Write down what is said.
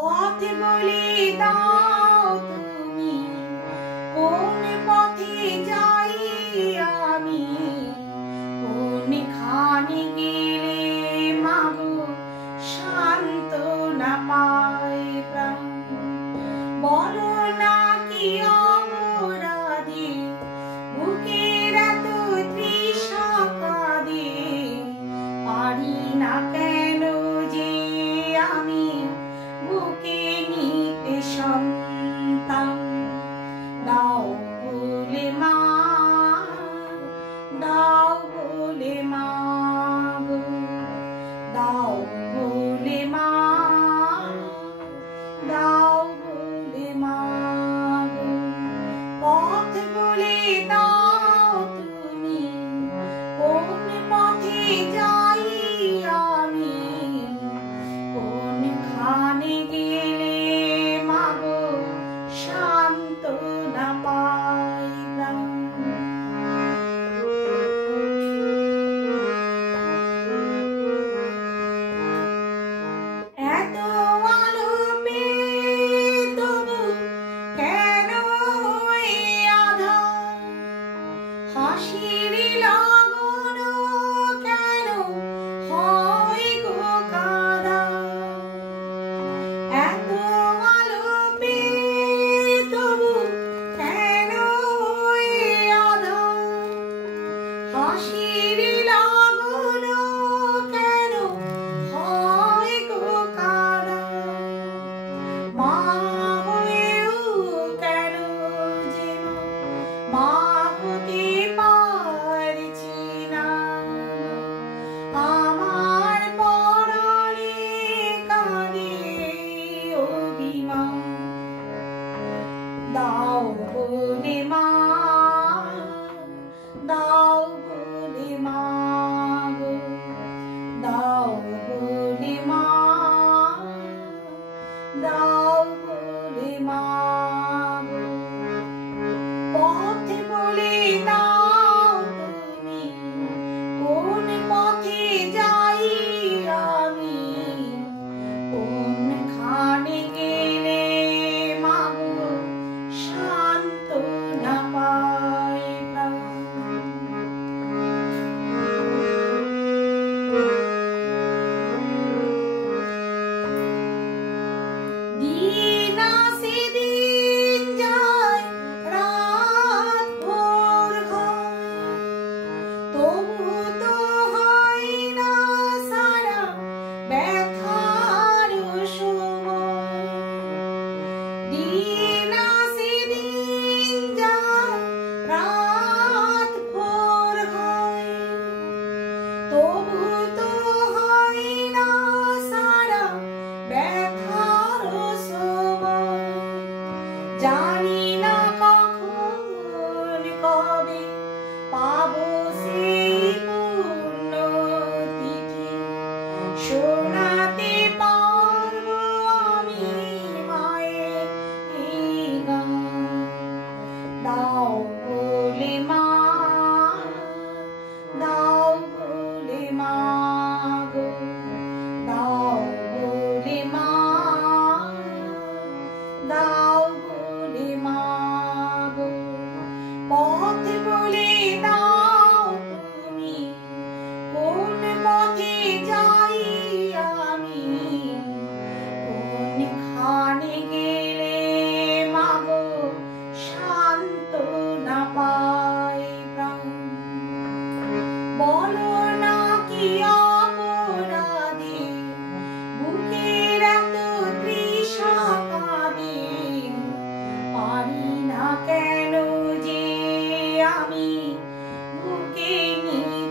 পথে বলে দাও তুমি কোন পথে যাই আমি, কোনখানে গেলে মাগো সান্ত্বনা পাই প্রাণ। বলো না কি অপরাধে বুকের এত তৃষা কাঁদে, পারি না কেন যে আমি বুকে নিতে সন্তান। দাও বলে মা, দাও বলে মা গো, দাও বলে মা, দাও বলে মা গো। পথ বলে দাও তুমি কোন পথে যাই আমি, কোনখানে গেলে মাগো সান্ত্বনা পাই প্রাণ। এত আলো পেয়ে তবু কেন এই আঁধার, হাসির লগন কেন হয় গো কাঁদা। এত আলো পেয়ে তবু কেন এই আঁধার, হাসির লগন কেন হয় গো কাঁদা। মা হয়েও কেন যে মা হতে পারছি না, আমার পরাণে কাঁদে অভিমান। দাও বলে মা, দাও বলে মা গো, দাও বলে মা, দাও বলে মা গো। পথ বলে দাও তুমি কোন পথে যাই আমি, কোনখানে গেলে মাগো সান্ত্বনা পাই প্রাণ। দিন আসে দিন যায় রাত ভোর হয়, তবু তো হয় না সারা ব্যথার সময়। দিন আসে দিন যায় রাত ভোর হয়, তবু তো হয় না সারা ব্যথার সময়। জানি না কখন কবে পাবো সেই পূর্ণ তিথি, শোনাতে পারবো আমি মায়ের এই গান। দাও বলে মা, দাও বলে মা গো, দাও বলে মা, দাও বলে মা গো। পথ বলে দাও তুমি কোন পথে যাই আমি, কোনখানে গেলে মাগো সান্ত্বনা পাই প্রাণ। বলো না কি অপরাধে বুকের এত তৃষা কাঁদে, পারি না কেন যে আমি বুকে নিয়ে